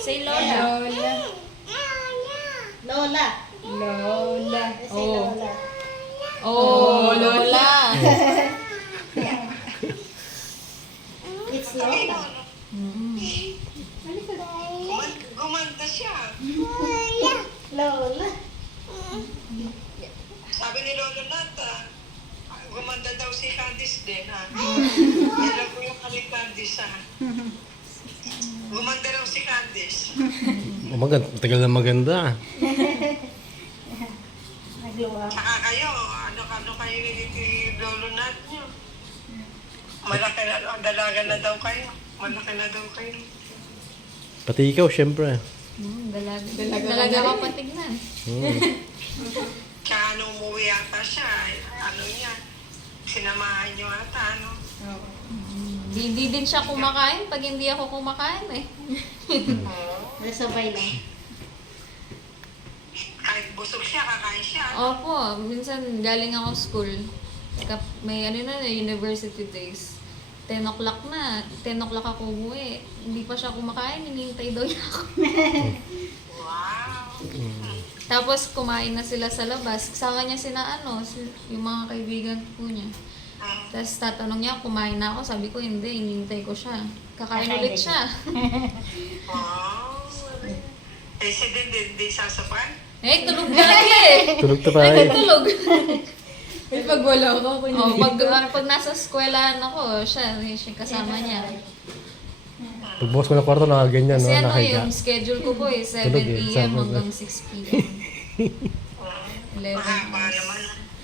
Say Lola. Lola. Lola. Lola. Say Lola. Oh, Lola. It's Lola. Gumanda siya. Lola. Sabi ni Lolo Nat, gumanda daw si Candice din, ha? Yan ko yung kami Candice, ha? Gumanda daw si Candice. Maganda, tagal na maganda. Nagluwa. Saka kayo, ano kayo ni Lolo Nat nyo? Malaki na, dalaga na daw kayo. Malaki na daw kayo. Pati ikaw, syempre. Dalaga ka pa tignan. Kaya nung umuwi yata siya, ano niya, sinamahan niyo ata, ano? Hindi din siya kumakain pag hindi ako kumakain eh. Nasabay lang. Kahit busog siya, kakain siya. Opo, minsan galing ako school. May ano na, university days. 10 o'clock na. 10 o'clock ako umuwi. Hindi pa siya kumakain. Hinihintay daw niya ako. Wow! Tapos kumain na sila sa labas. Kasama niya yung mga kaibigan po niya. Tapos tatanong niya, kumain na ako. Sabi ko, hindi. Hinihintay ko siya. Kakain ulit siya. Wow! Eh, si din sasapay? Eh, tulog lagi eh. Tulog na tayo. Tulog. May pag wala ko, Oh, pag nasa eskwelahan ako, siya kasama niya. Pagbukas ko ng kwarto, nakaganyan, Kasi no? ano Nakahiga. yung schedule ko po eh, 7 Tulog eh, p.m. sabi ko. hanggang 6 p.m. 11 Mahaba hours. naman.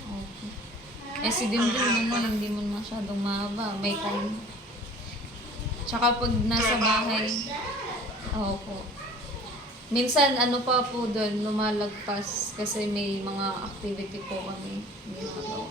Okay. Eh si Dindin naman, hindi mo masyadong mahaba. May time. Tsaka pag nasa bahay, po. Minsan ano pa po doon, lumalagpas kasi may mga activity po kami ginagawa.